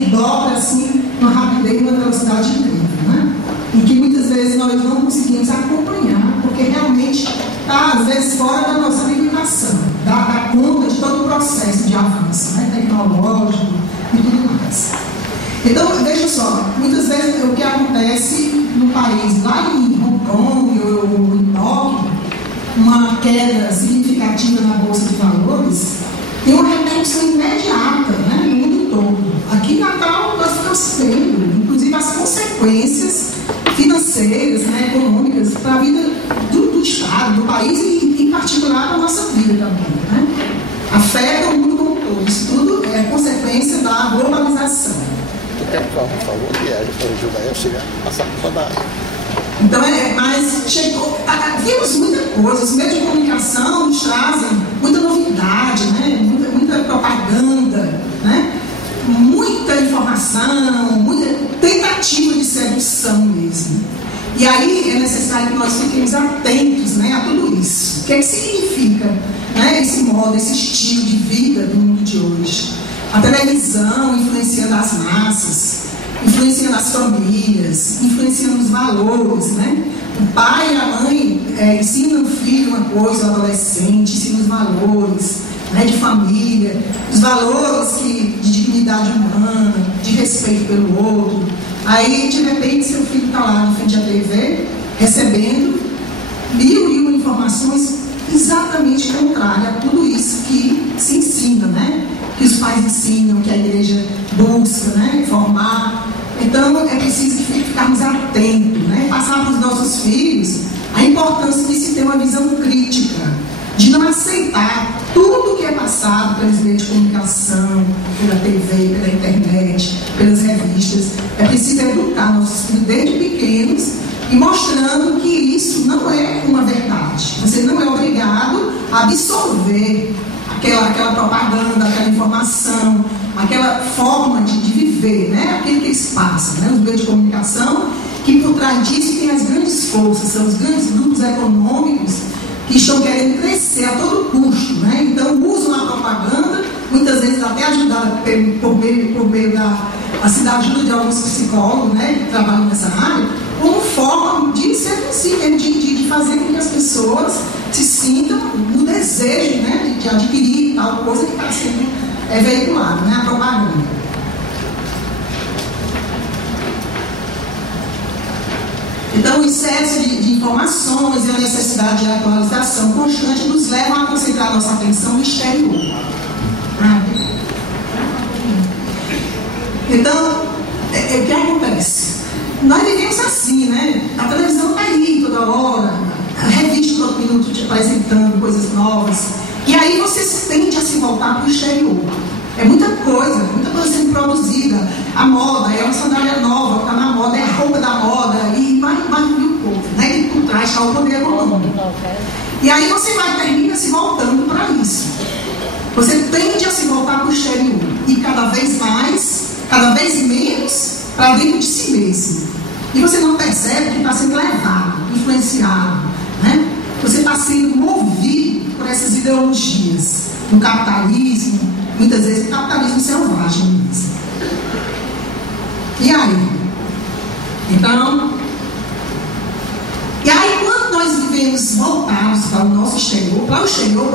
dobra assim, uma rapidez, uma velocidade incrível, né? E que muitas vezes nós não conseguimos acompanhar, porque realmente está, às vezes, fora da nossa limitação, dá conta de todo o processo de avanço, né? Tecnológico e tudo mais. Então, veja só, muitas vezes o que acontece no país, lá em Hong Kong ou em Tóquio, uma queda significativa na Bolsa de Valores, tem uma repercussão imediata, né, no mundo todo. Aqui em Natal, nós estamos tendo, inclusive, as consequências financeiras, né, econômicas, para a vida do Estado, do país e, em particular, para a nossa vida também. Né? Afeta o mundo como todo. Isso tudo é consequência da globalização. Por favor, que ajuda a chegar a passar por toda a área. Então, mas chegou, vimos muita coisa, os meios de comunicação nos trazem muita novidade, né? muita propaganda, né? Muita informação, muita tentativa de sedução mesmo. E aí é necessário que nós fiquemos atentos, né, a tudo isso. O que é que significa, né, esse modo, esse estilo de vida do mundo de hoje? A televisão influenciando as massas, influenciando as famílias, influenciando os valores, né? O pai e a mãe ensinam o filho uma coisa, o adolescente, ensinam os valores, né, de família, os valores de dignidade humana, de respeito pelo outro. Aí, de repente, seu filho está lá na frente da TV, recebendo mil e uma informações exatamente contrárias a tudo isso que se ensina, né? Que os pais ensinam, que a igreja busca, né, formar. Então, é preciso ficarmos atentos, né, passar para os nossos filhos a importância de se ter uma visão crítica, de não aceitar tudo que é passado pelos meios de comunicação, pela TV, pela internet, pelas revistas. É preciso educar nossos filhos desde pequenos e mostrando que isso não é uma verdade. Você não é obrigado a absorver aquela propaganda, aquela informação, aquela forma de viver, né? Aquilo que eles passam, né? Os meios de comunicação, que por trás disso tem as grandes forças, são os grandes grupos econômicos que estão querendo crescer a todo custo, né? Então usam a propaganda, muitas vezes até ajudada por meio da ajuda de alguns psicólogos, né, que trabalham nessa área, como forma de seduzir, de fazer com que as pessoas se sintam no desejo, né, de adquirir tal coisa que está sendo veiculada, né, a propaganda. Então, o excesso de informações e a necessidade de atualização constante nos levam a concentrar nossa atenção no exterior. Então, o que acontece? Nós vivemos assim, né? A televisão está aí toda hora, a revista todo minuto te apresentando coisas novas. E aí você tende a se voltar para o exterior. É muita coisa sendo produzida. A moda é uma sandália nova, está na moda, é a roupa da moda, e vai o povo, né? E por trás está o poder econômico. E aí você termina se voltando para isso. Você tende a se voltar para o exterior. E cada vez mais, cada vez menos, para dentro de si mesmo. E você não percebe que está sendo levado, influenciado, né? Você está sendo movido por essas ideologias do capitalismo, muitas vezes o capitalismo selvagem mesmo. E aí? Então, quando nós vivemos voltados para o nosso exterior, para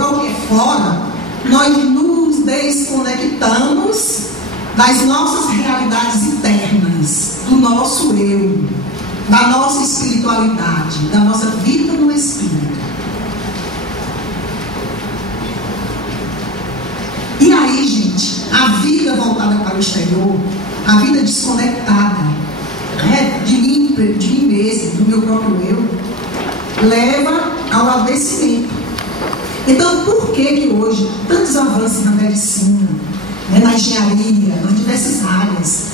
o que é fora, nós nos desconectamos das nossas realidades internas, do nosso eu, da nossa espiritualidade, da nossa vida no espírito. E aí, gente, a vida voltada para o exterior, a vida desconectada, né, de mim mesmo, do meu próprio eu, leva ao adoecimento. Então, por que hoje tantos avanços na medicina, né, na engenharia, nas diversas áreas,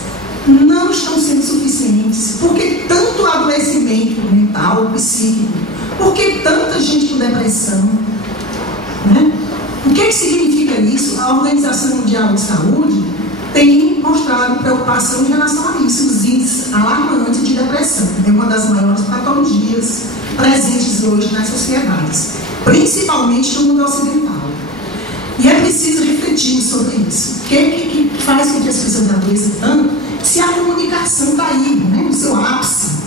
não estão sendo suficientes? Por que tanto adoecimento mental, psíquico? Por que tanta gente com depressão? Né? O que significa isso? A Organização Mundial de Saúde tem mostrado preocupação em relação a isso. Os índices alarmantes de depressão é uma das maiores patologias presentes hoje nas sociedades, principalmente no mundo ocidental. E é preciso refletir refletimos sobre isso. O que faz com que as pessoas adoeçam tanto? Se a comunicação está aí, né, no seu ápice.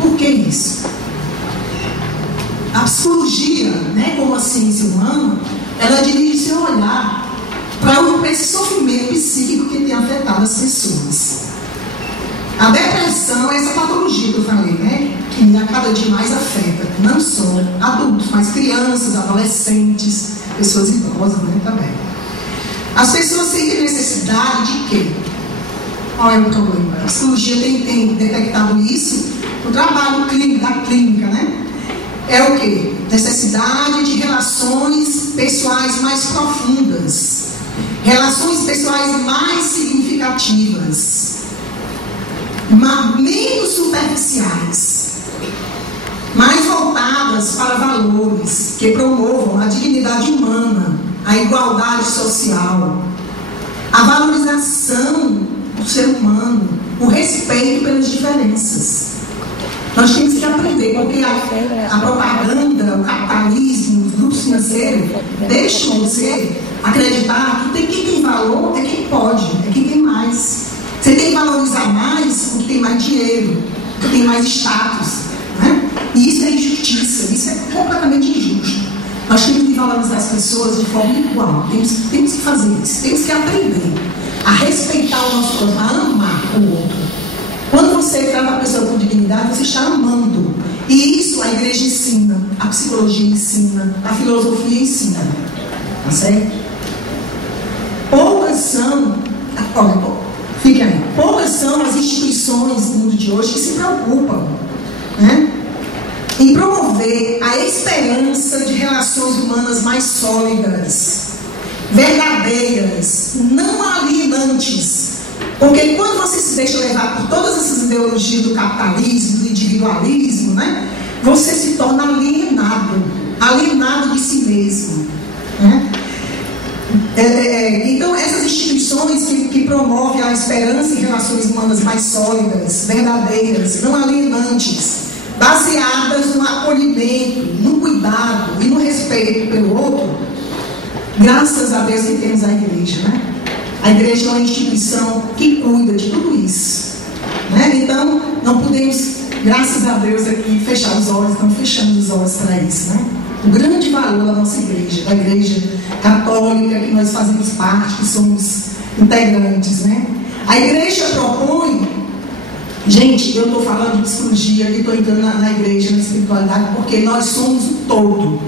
Por que isso? A psicologia, né, como a ciência humana, ela dirige seu olhar para esse sofrimento psíquico que tem afetado as pessoas. A depressão é essa patologia que eu falei, né, que a cada dia mais afeta, não só adultos, mas crianças, adolescentes, pessoas idosas, né, também. As pessoas sentem necessidade de quê? Qual é o problema? A psicologia tem detectado isso no trabalho clínico, da clínica, né? É o quê? Necessidade de relações pessoais mais profundas, relações pessoais mais significativas, menos superficiais, mais voltadas para valores que promovam a dignidade humana, a igualdade social, a valorização do ser humano, o respeito pelas diferenças. Nós temos que aprender, porque a propaganda, o capitalismo, os grupos financeiros deixam você acreditar que quem tem valor é quem pode, é quem tem mais. Você tem que valorizar mais o que tem mais dinheiro, o que tem mais status, né? E isso é injustiça, isso é completamente injusto. Nós temos que valorizar as pessoas de forma igual, temos que fazer isso, temos que aprender a respeitar o nosso corpo, a amar o outro. Quando você trata a pessoa com dignidade, você está amando. E isso a igreja ensina, a psicologia ensina, a filosofia ensina. Tá certo? Poucas são, olha, fique aí, poucas são as instituições no mundo de hoje que se preocupam, né, em promover a esperança de relações humanas mais sólidas, verdadeiras, não alienantes. Porque quando você se deixa levar por todas essas ideologias do capitalismo, do individualismo, né, você se torna alienado de si mesmo, né? Então essas instituições que promovem a esperança em relações humanas mais sólidas, verdadeiras, não alienantes, baseadas no acolhimento, no cuidado e no respeito pelo outro, graças a Deus que temos a igreja, né? A igreja é uma instituição que cuida de tudo isso, né? Então, não podemos, graças a Deus, aqui fechar os olhos, estamos fechando os olhos para isso, né? O grande valor da nossa igreja, da igreja católica, que nós fazemos parte, que somos integrantes, né? A igreja propõe, gente, eu estou falando de psicologia e estou entrando na igreja, na espiritualidade, porque nós somos o todo.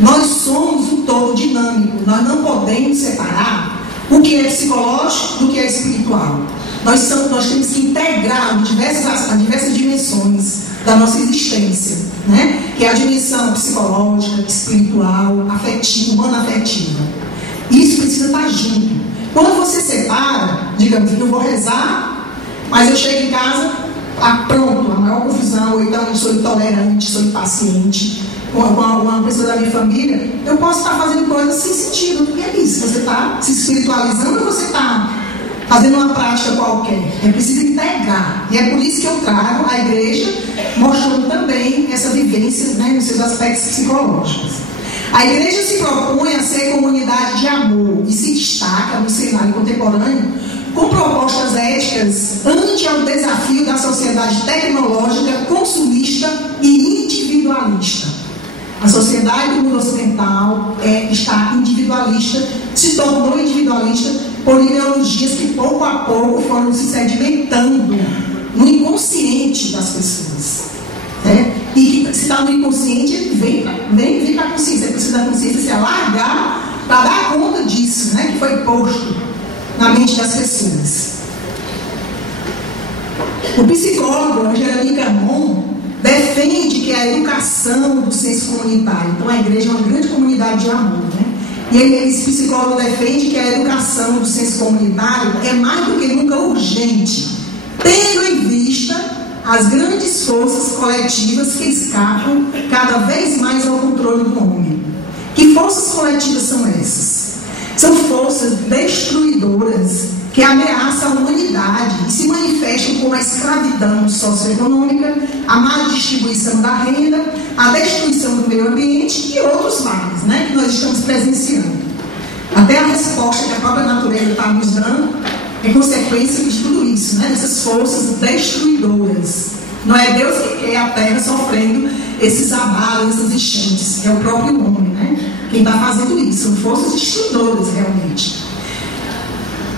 Nós somos o todo dinâmico, nós não podemos separar o que é psicológico do que é espiritual. Nós temos que integrar diversas dimensões da nossa existência, né? Que é a dimensão psicológica, espiritual, afetiva, humana-afetiva. Isso precisa estar junto. Quando você separa, digamos, eu vou rezar, mas eu chego em casa, pronto, a maior confusão, ou então eu sou intolerante, sou impaciente com uma pessoa da minha família, eu posso estar fazendo coisas sem sentido. O que é isso? Você está se espiritualizando ou você está fazendo uma prática qualquer? É preciso integrar. E é por isso que eu trago a igreja mostrando também essa vivência, né, nos seus aspectos psicológicos. A igreja se propõe a ser comunidade de amor e se destaca no cenário contemporâneo com propostas éticas ante ao desafio da sociedade tecnológica, consumista e individualista. A sociedade do mundo ocidental está individualista, se tornou individualista por ideologias que pouco a pouco foram se sedimentando no inconsciente das pessoas, né? E que se está no inconsciente, vem para a consciência. É preciso da consciência se alargar para dar conta disso, né, que foi posto na mente das pessoas. O psicólogo Angélique Armon defende que a educação do senso comunitário, então a igreja é uma grande comunidade de amor, né? E esse psicólogo defende que a educação do senso comunitário é mais do que nunca urgente, tendo em vista as grandes forças coletivas que escapam cada vez mais ao controle do homem. Que forças coletivas são essas? São forças destruidoras que ameaçam a humanidade e se manifestam como a escravidão socioeconômica, a má distribuição da renda, a destruição do meio ambiente e outros males, né, que nós estamos presenciando. Até a resposta que a própria natureza está nos dando é consequência de tudo isso, né? Dessas forças destruidoras. Não é Deus que quer a terra sofrendo esses abalos, essas enchentes. É o próprio homem, né? Quem está fazendo isso. São forças destruidoras, realmente.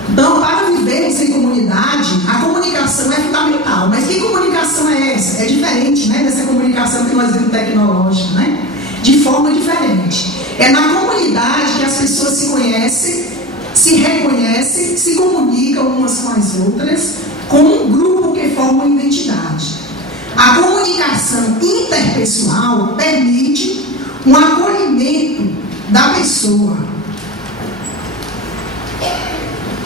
Então, para vivermos em comunidade, a comunicação é fundamental. Mas que comunicação é essa? É diferente, né, dessa comunicação que nós vemos tecnológica, né? De forma diferente. É na comunidade que as pessoas se conhecem, se reconhecem, se comunicam umas com as outras, como um grupo que forma uma identidade. A comunicação interpessoal permite um acolhimento da pessoa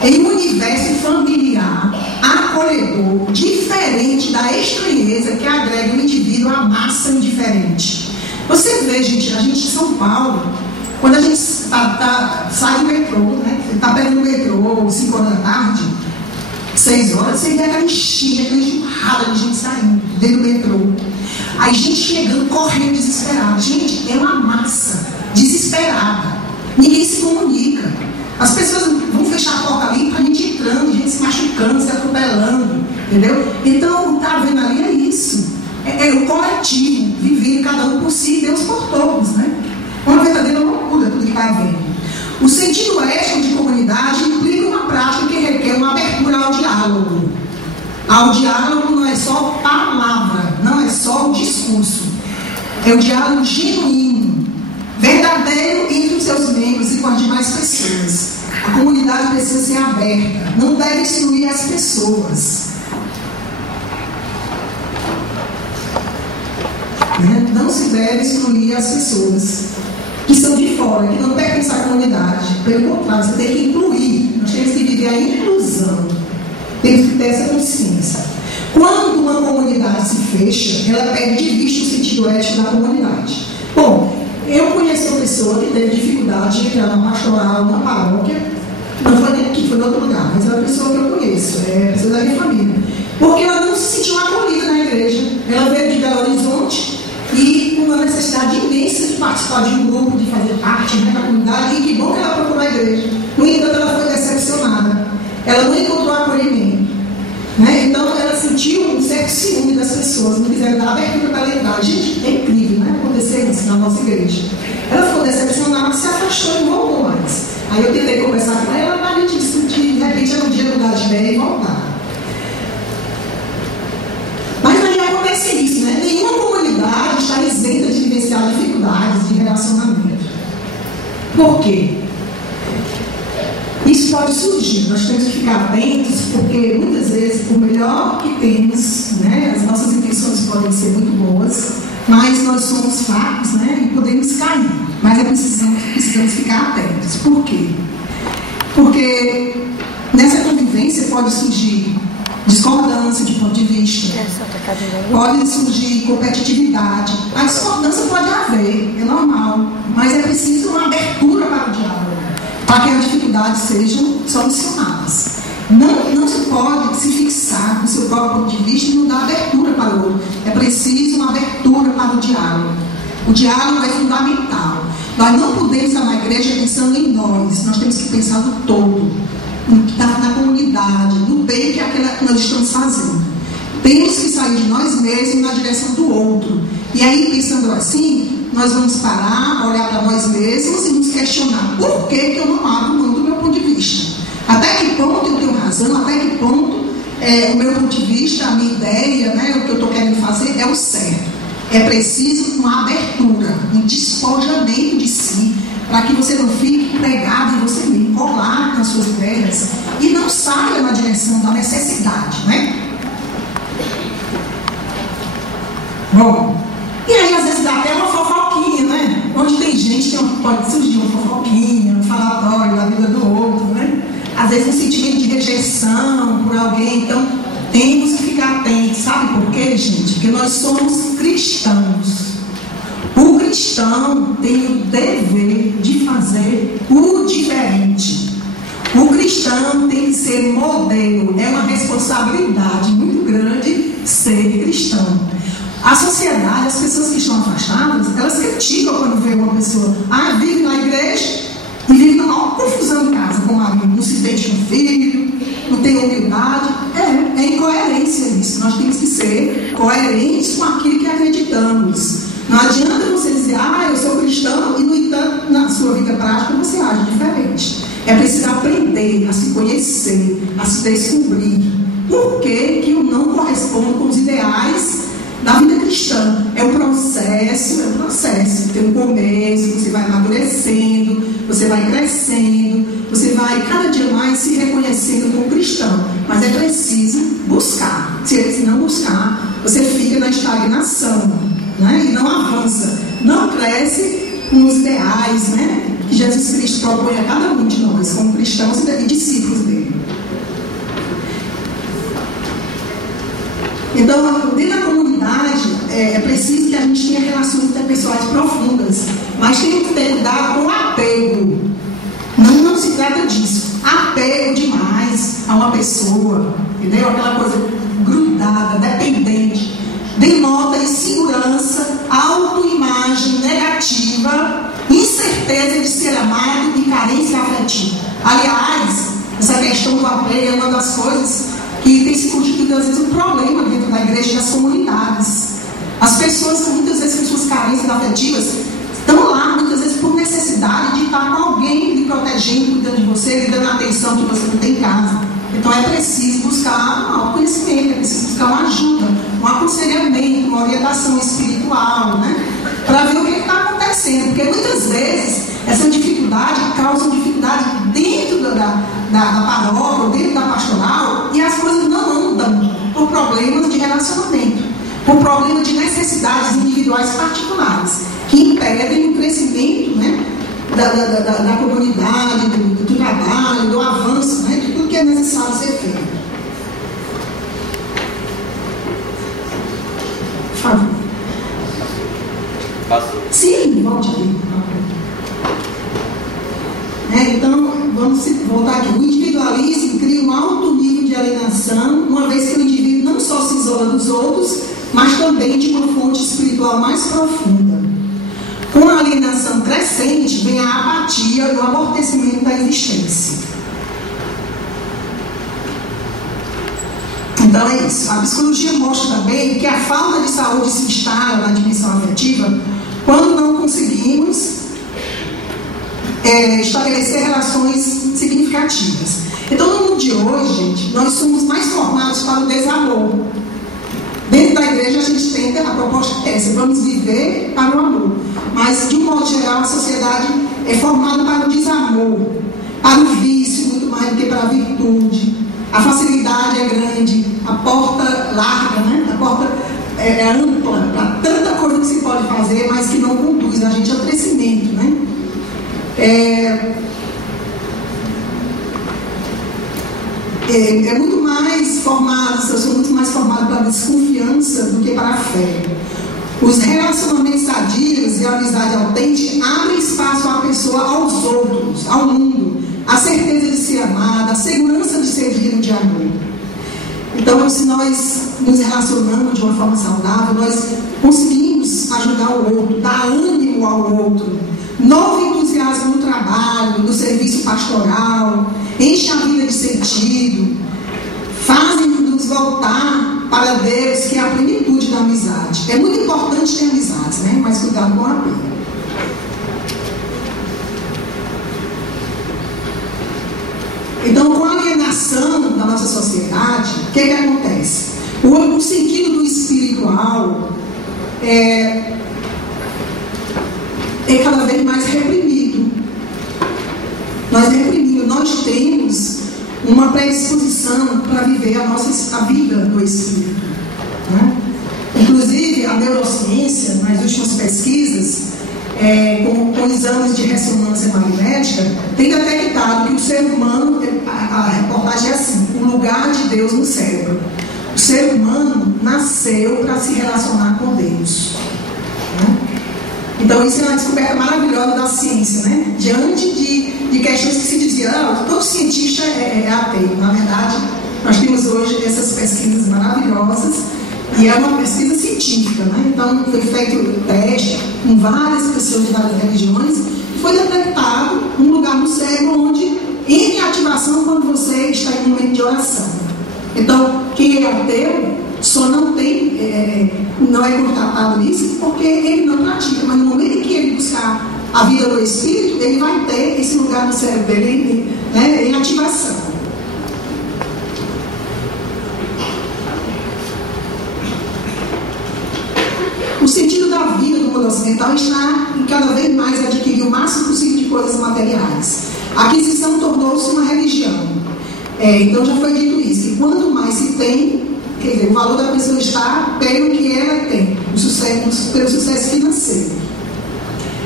em um universo familiar, acolhedor, diferente da estranheza que agrega o indivíduo à massa indiferente. Você vê, gente, a gente em São Paulo, quando a gente sai do metrô, né? Você está pegando o metrô, 5 horas da tarde, 6 horas, você vê aquela enchida, aquela enxurrada de gente saindo dentro do metrô. Aí gente chegando, correndo, desesperada. Gente, é uma massa desesperada. Ninguém se comunica. As pessoas vão fechar a porta ali, a gente entrando, gente se machucando, se atropelando, entendeu? Então, tá vendo ali é isso. É o coletivo, vivendo cada um por si, Deus por todos, né? Uma verdadeira loucura tudo que está havendo. O sentido ético de comunidade implica uma prática que requer uma abertura ao diálogo. Ao diálogo não é só palavra, não é só o discurso. É o diálogo genuíno, verdadeiro entre os seus membros e com as demais pessoas. A comunidade precisa ser aberta, não deve excluir as pessoas. Não se deve excluir as pessoas que são de fora, que não pertencem à comunidade. Pelo contrário, você tem que incluir. Nós temos que viver a inclusão. Temos que ter essa consciência. Quando uma comunidade se fecha, ela perde de vista o sentido ético da comunidade. Bom, eu conheci uma pessoa que teve dificuldade de entrar na pastoral, na paróquia. Não foi nem aqui, foi em outro lugar, mas é uma pessoa que eu conheço, é pessoa da minha família. Porque ela não se sentiu acolhida na igreja. Ela veio de Belo Horizonte e com uma necessidade imensa de participar de um grupo, de fazer parte, né, da comunidade, e que bom que ela procurou a igreja. No entanto, ela foi decepcionada. Ela não encontrou acolhimento. Né? Então, ela sentiu um certo ciúme das pessoas, não quiseram dar abertura para ela entrar. Gente, é incrível, né? Acontecer isso na nossa igreja. Ela ficou decepcionada, se afastou e não voltou mais. Aí eu tentei conversar com ela, a gente discutir, de repente era um dia mudar de ideia e voltar. Mas aí acontece isso, né? Nenhuma comunidade está isenta de vivenciar dificuldades de relacionamento. Por quê? Isso pode surgir, nós temos que ficar atentos, porque muitas vezes, por melhor que temos, né, as nossas intenções podem ser muito boas, mas nós somos fracos, né, e podemos cair. Mas precisamos ficar atentos. Por quê? Porque nessa convivência pode surgir discordância de ponto de vista, pode surgir competitividade. A discordância pode haver, é normal, mas é preciso uma abertura para o diálogo, para que as dificuldades sejam solucionadas. Não se pode se fixar no seu próprio ponto de vista e não dar abertura para o outro. É preciso uma abertura para o diálogo. O diálogo é fundamental. Nós não podemos estar na igreja pensando em nós temos que pensar no todo, na comunidade, no bem que é aquilo que nós estamos fazendo. Temos que sair de nós mesmos na direção do outro. E aí, pensando assim, nós vamos parar, olhar para nós mesmos e nos questionar por que eu não abro mão do meu ponto de vista. Até que ponto eu tenho razão, até que ponto o meu ponto de vista, a minha ideia, né, o que eu estou querendo fazer é o certo. É preciso uma abertura, um despojamento de si, para que você não fique pregado em você mesmo, colar nas suas ideias e não saia na direção da necessidade, né? Bom, e aí às vezes dá até uma fofoquinha, né? Onde tem gente que pode surgir uma fofoquinha, um falatório da vida do outro, né? Às vezes um sentimento de rejeição por alguém. Então temos que ficar atentos. Sabe por quê, gente? Porque nós somos cristãos. O cristão tem o dever de fazer o diferente. O cristão tem que ser modelo. É uma responsabilidade muito grande ser cristão. A sociedade, as pessoas que estão afastadas, elas criticam quando vê uma pessoa, vive na igreja, e vive na maior confusão em casa com o marido, não se entende com o filho, não tem humildade. É incoerência isso. Nós temos que ser coerentes com aquilo que acreditamos. Não adianta você dizer, eu sou cristão, e no entanto, na sua vida prática você age diferente. É preciso aprender a se conhecer, a se descobrir. Por que eu não correspondo com os ideais da vida cristã? É um processo. Tem um começo, você vai amadurecendo, você vai crescendo, você vai cada dia mais se reconhecendo como cristão. Mas é preciso buscar. Se não buscar, você fica na estagnação, né? E não avança, não cresce nos ideais, né, que Jesus Cristo propõe a cada um de nós, como cristãos e discípulos dele. Então, dentro da comunidade, é preciso que a gente tenha relações interpessoais profundas, mas tem que ter cuidado com o apego. Não se trata disso. Apego demais a uma pessoa, entendeu? Aquela coisa grudada, dependente, denota insegurança, autoimagem negativa, incerteza de ser amado e carência afetiva. Aliás, essa questão do apego é uma das coisas que tem se constituído às vezes um problema dentro da igreja e das comunidades. As pessoas, muitas vezes, com suas carências afetivas, estão lá, muitas vezes, por necessidade de estar com alguém lhe protegendo, cuidando de você, lhe dando a atenção que você não tem em casa. Então é preciso buscar um autoconhecimento, é preciso buscar uma ajuda, um aconselhamento, uma orientação espiritual, né? Para ver o que está acontecendo. Porque muitas vezes essa dificuldade causa dificuldade dentro da paróquia, ou dentro da pastoral, e as coisas não andam por problemas de relacionamento, por problemas de necessidades individuais particulares, que impedem o crescimento, né, da comunidade, do trabalho, do avanço, né, de tudo que é necessário ser feito. Por favor. Pastor. Sim, volte aqui. Então, vamos voltar aqui. O individualismo cria um alto nível de alienação, uma vez que o indivíduo não só se isola dos outros, mas também de uma fonte espiritual mais profunda. Com a alienação crescente, vem a apatia e o amortecimento da existência. Então é isso. A psicologia mostra também que a falta de saúde se instala na dimensão afetiva quando não conseguimos estabelecer relações significativas. Então, no mundo de hoje, gente, nós somos mais formados para o desamor. Dentro da igreja, a gente tenta, a proposta é essa: vamos viver para o amor. Mas, de um modo geral, a sociedade é formada para o desamor, para o vício, muito mais do que para a virtude. A facilidade é grande, a porta larga, né? A porta é ampla para tanta coisa que se pode fazer, mas que não conduz a gente ao crescimento, né? Muito mais formados, eu sou muito mais formado para a desconfiança do que para a fé. Os relacionamentos sadios e a amizade autêntica abrem espaço à pessoa, aos outros, ao mundo, a certeza de ser amada, a segurança de ser digno de amor. Então, se nós nos relacionamos de uma forma saudável, nós conseguimos ajudar o outro, dar ânimo ao outro, novo entusiasmo no trabalho, no serviço pastoral, enche a vida de sentido, fazem-nos voltar para Deus, que é a plenitude da amizade. É muito importante ter amizades, né? Mas cuidado com a perda. Então, com a alienação da nossa sociedade, o que acontece? O sentido do espiritual é cada vez mais reprimido. Nós temos uma predisposição para viver a vida do espírito, né? Inclusive, a neurociência, nas últimas pesquisas, com exames de ressonância magnética, tem detectado que o ser humano, a reportagem é assim: o lugar de Deus no cérebro. O ser humano nasceu para se relacionar com Deus, né? Então, isso é uma descoberta maravilhosa da ciência, né? Diante de questões que se diziam, todo cientista é ateu. Na verdade, nós temos hoje essas pesquisas maravilhosas, e é uma pesquisa científica, né? Então, foi feito teste com várias pessoas de várias religiões, foi detectado um lugar no cérebro onde entra em ativação quando você está em um momento de oração. Então, quem é ateu só não tem, não é contatado nisso porque ele não pratica, mas no momento em que ele buscar a vida do Espírito, ele vai ter esse lugar no cérebro dele em ativação. O sentido da vida do mundo ocidental está em cada vez mais adquirir o máximo possível de coisas materiais. A aquisição tornou-se uma religião. Então já foi dito isso, que quanto mais se tem, quer dizer, o valor da pessoa está pelo que ela tem, pelo sucesso financeiro.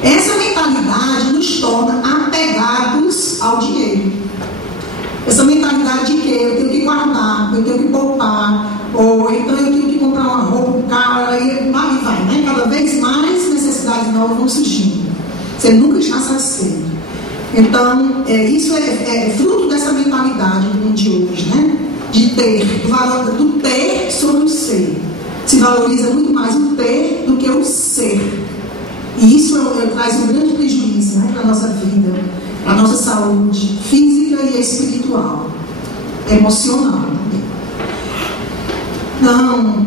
Essa mentalidade nos torna apegados ao dinheiro. Essa mentalidade de que eu tenho que guardar, eu tenho que poupar, ou então eu tenho que comprar uma roupa, um carro, e vai, né? Cada vez mais necessidades novas vão surgindo. Você nunca está satisfeito. Então, isso é fruto dessa mentalidade do mundo de hoje, né? De ter, do valor do ter sobre o ser. Se valoriza muito mais o ter do que o ser. E isso traz um grande prejuízo, né, para a nossa vida, para a nossa saúde física e espiritual, emocional. Então,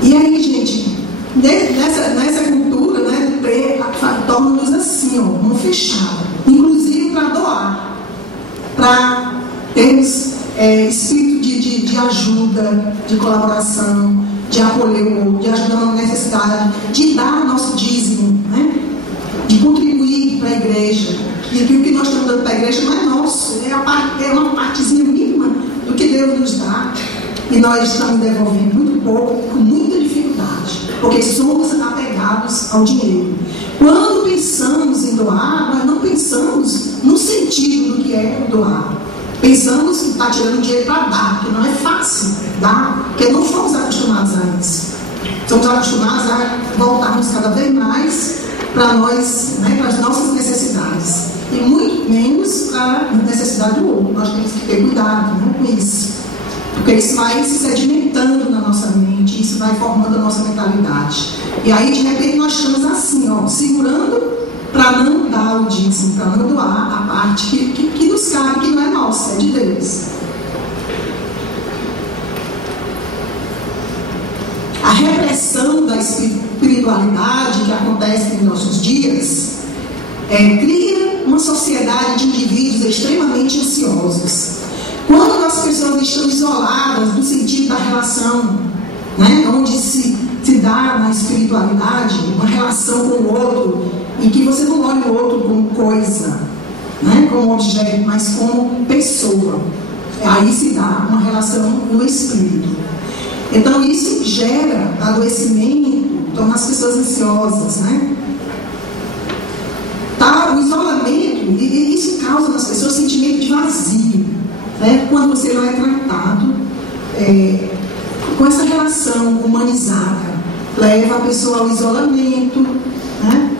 e aí, gente, nessa cultura, né, do ter, torna-nos assim, ó, mão fechada, inclusive para doar, para termos espírito de ajuda, de colaboração, de acolher o outro, de ajudar na necessidade, de dar nosso dízimo, né? De contribuir para a igreja. E aquilo que nós estamos dando para a igreja não é nosso, é uma partezinha mínima do que Deus nos dá. E nós estamos devolvendo muito pouco, com muita dificuldade, porque somos apegados ao dinheiro. Quando pensamos em doar, nós não pensamos no sentido do que é doar. Pensamos que está tirando dinheiro para dar, que não é fácil dar, porque não fomos acostumados a isso. Somos acostumados a voltarmos cada vez mais para nós, né, para as nossas necessidades. E muito menos para a necessidade do outro. Nós temos que ter cuidado, né, com isso. Porque isso vai se sedimentando na nossa mente, isso vai formando a nossa mentalidade. E aí, de repente, nós estamos assim, ó, segurando para não dar o dízimo, para não doar a parte que nos cabe, que não é nossa, é de Deus. A repressão da espiritualidade que acontece nos nossos dias cria uma sociedade de indivíduos extremamente ansiosos. Quando as pessoas estão isoladas no sentido da relação, né, onde se dá na espiritualidade uma relação com o outro, em que você não olha o outro como coisa, né, como objeto, mas como pessoa. Aí se dá uma relação no espírito. Então isso gera adoecimento, torna as pessoas ansiosas, né? O isolamento, e isso causa nas pessoas sentimento de vazio, né? Quando você não é tratado com essa relação humanizada, leva a pessoa ao isolamento, né?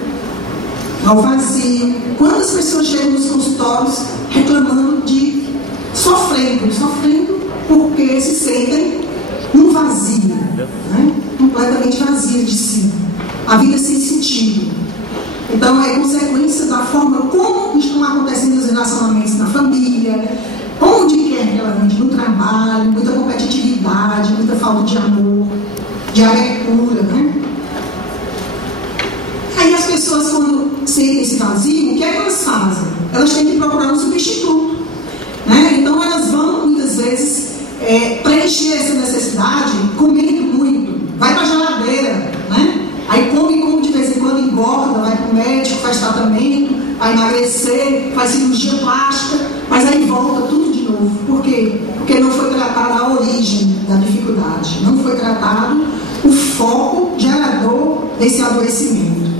Ao vazio. Quantas pessoas chegam nos consultórios reclamando sofrendo porque se sentem num vazio, né? Completamente vazio de si, a vida sem sentido. Então é consequência da forma como estão acontecendo os relacionamentos na família, onde quer que ela ande, no trabalho, muita competitividade, muita falta de amor, de abertura, né? Aí as pessoas, quando sentem esse vazio, o que é que elas fazem? Elas têm que procurar um substituto, né? Então elas vão, muitas vezes, preencher essa necessidade comendo muito. Vai para a geladeira, né? Aí come de vez em quando, engorda, vai para o médico, faz tratamento, vai emagrecer, faz cirurgia plástica, mas aí volta tudo de novo. Por quê? Porque não foi tratada a origem da dificuldade, não foi tratado o foco gerador desse adoecimento,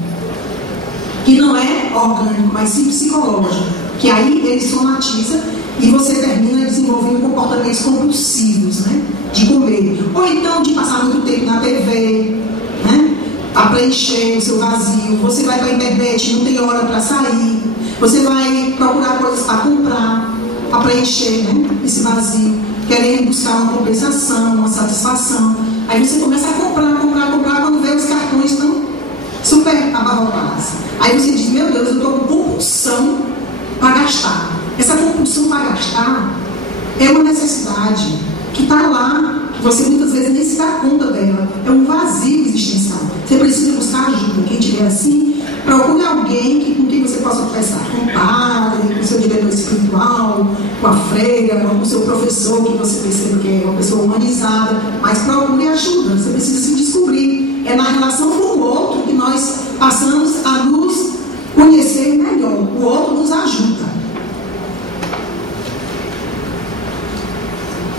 que não é orgânico, mas sim psicológico, que aí ele somatiza e você termina desenvolvendo comportamentos compulsivos, né? De comer, ou então de passar muito tempo na TV, né? Para preencher o seu vazio. Você vai para a internet, não tem hora para sair, você vai procurar coisas para comprar, para preencher, né, esse vazio, querendo buscar uma compensação, uma satisfação. Aí você começa a comprar, quando vê os cartões estão super abarrotadas. Aí você diz, meu Deus, eu estou com compulsão para gastar. Essa compulsão para gastar é uma necessidade que está lá, que você muitas vezes nem se dá conta dela. É um vazio existencial. Você precisa buscar ajuda. Quem tiver assim, procure alguém com quem você possa conversar. Com o padre, com o seu diretor espiritual, com a freira, com o seu professor, que você perceba que é uma pessoa humanizada. Mas procure ajuda. Você precisa se descobrir. É na relação com o outro que nós passamos a nos conhecer melhor. O outro nos ajuda.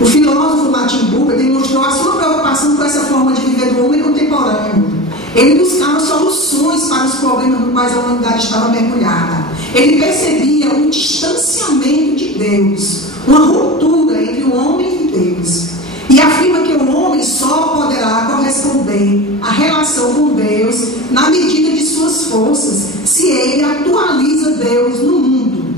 O filósofo Martin Buber demonstrou a sua preocupação com essa forma de viver do homem contemporâneo. Ele buscava soluções para os problemas nos quais a humanidade estava mergulhada. Ele percebia um distanciamento de Deus, uma ruptura entre o homem e Deus. E afirma que o homem só poderá corresponder à relação com Deus na medida de suas forças, se ele atualiza Deus no mundo.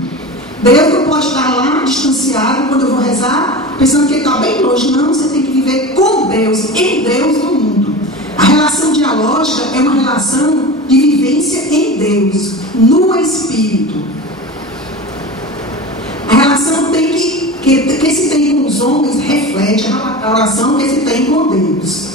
Deus não pode estar lá distanciado quando eu vou rezar, pensando que ele está bem longe. Não, você tem que viver com Deus, em Deus no mundo. A relação dialógica é uma relação de vivência em Deus, no Espírito. A relação que se tem com os homens reflete a relação que se tem com Deus.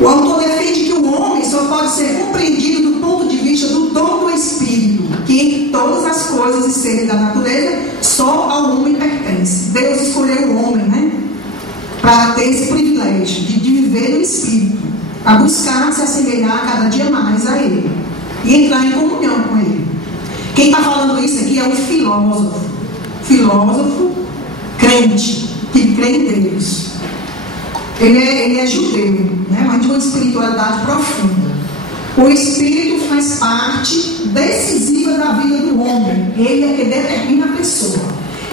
O autor defende que o homem só pode ser compreendido do ponto de vista do dom do Espírito, que em todas as coisas e seres da natureza, só ao homem pertence. Deus escolheu o homem, né? Para ter esse privilégio de viver no Espírito, a buscar se assemelhar cada dia mais a Ele e entrar em comunhão com Ele. Quem está falando isso aqui é um filósofo crente, que crê em Deus. Ele é judeu, né? Mas de uma espiritualidade profunda. O Espírito faz parte decisiva da vida do homem. Ele é que determina a pessoa.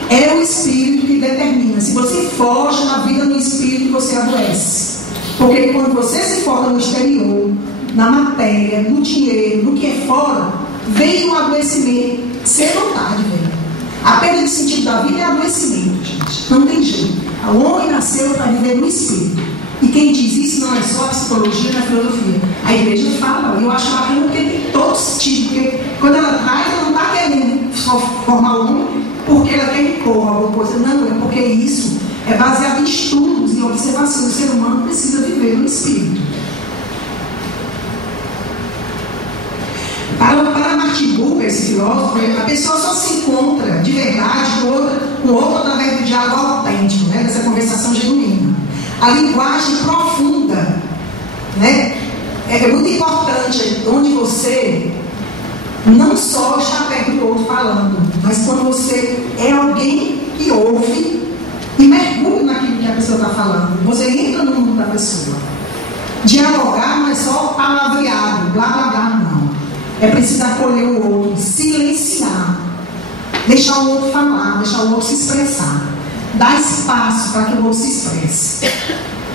É o Espírito que determina. Se você foge da vida no Espírito, você adoece. Porque quando você se foca no exterior, na matéria, no dinheiro, no que é fora, vem o adoecimento. Cedo ou tarde, velho. A perda de sentido da vida é adoecimento, gente. Não tem jeito. O homem nasceu para viver no Espírito. E quem diz isso não é só a psicologia, na filosofia. A igreja fala, eu acho bacana porque tem todo sentido. Porque quando ela traz, ela não está querendo só formar o homem porque ela quer impor alguma coisa. Não, é porque isso é baseado em estudos e observações. O ser humano precisa viver no Espírito. Para Martin Buber, esse filósofo, a pessoa só se encontra de verdade com o outro através do diálogo autêntico, né, dessa conversação genuína. A linguagem profunda, né, é muito importante, onde você não só está perto do outro falando, mas quando você é alguém que ouve e mergulha naquilo que a pessoa está falando, você entra no mundo da pessoa. Dialogar não é só palavreado, blá blá blá, não. É preciso acolher o outro, silenciar, deixar o outro falar, deixar o outro se expressar, dar espaço para que o outro se expresse,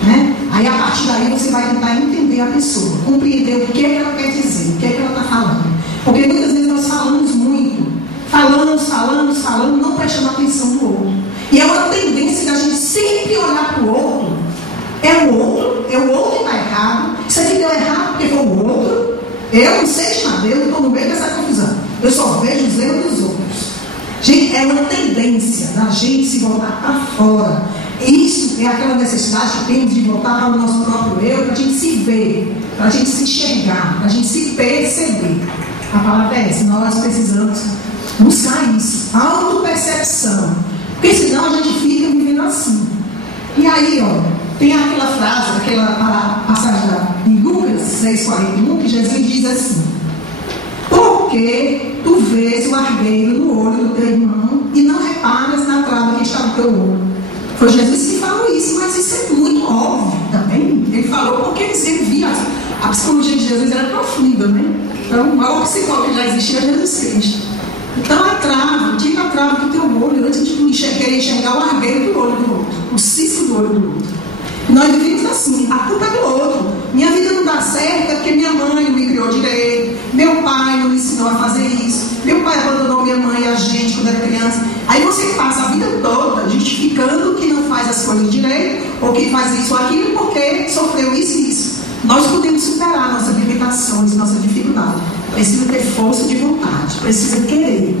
né? Aí a partir daí você vai tentar entender a pessoa, compreender o que é que ela quer dizer, o que é que ela está falando. Porque muitas vezes nós falamos muito, falamos, não prestando atenção no outro. E é uma tendência da gente sempre olhar para o outro. É o outro que está errado, isso aqui deu errado porque foi o outro. Eu não sei de nada, eu não estou no meio dessa confusão. Eu só vejo os erros dos outros. Gente, é uma tendência da gente se voltar para fora. Isso é aquela necessidade que temos de voltar para o nosso próprio eu, para a gente se ver, para a gente se enxergar, para a gente se perceber. A palavra é essa, nós precisamos buscar isso, autopercepção. Porque senão a gente fica vivendo assim. E aí, tem aquela frase, aquela passagem em Lucas 6,41, que Jesus diz assim: porque tu vês o argueiro no olho do teu irmão e não reparas na trava que está no teu olho. Foi Jesus que falou isso, mas isso é muito óbvio também. Ele falou porque ele sempre via. A psicologia de Jesus era profunda, né? Então, o maior psicólogo que já existia era Jesus Cristo. Então, tira a trava do teu olho antes de tu querer enxergar o argueiro do olho do outro, o cisco do olho do outro. Nós vivemos assim, a culpa é do outro. Minha vida não dá certo porque minha mãe não me criou direito, meu pai não me ensinou a fazer isso, meu pai abandonou minha mãe e a gente quando era criança. Aí você passa a vida toda justificando que não faz as coisas direito, ou que faz isso ou aquilo porque sofreu isso e isso. Nós podemos superar nossas limitações, nossas dificuldades. Precisa ter força de vontade, precisa querer.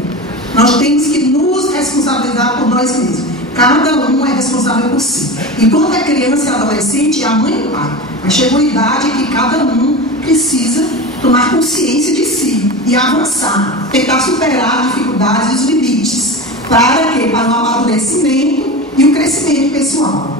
Nós temos que nos responsabilizar por nós mesmos. Cada um é responsável por si. E quando é criança e adolescente, é a mãe e o pai. Mas chegou a idade que cada um precisa tomar consciência de si e avançar, tentar superar as dificuldades e os limites. Para quê? Para o amadurecimento e o crescimento pessoal.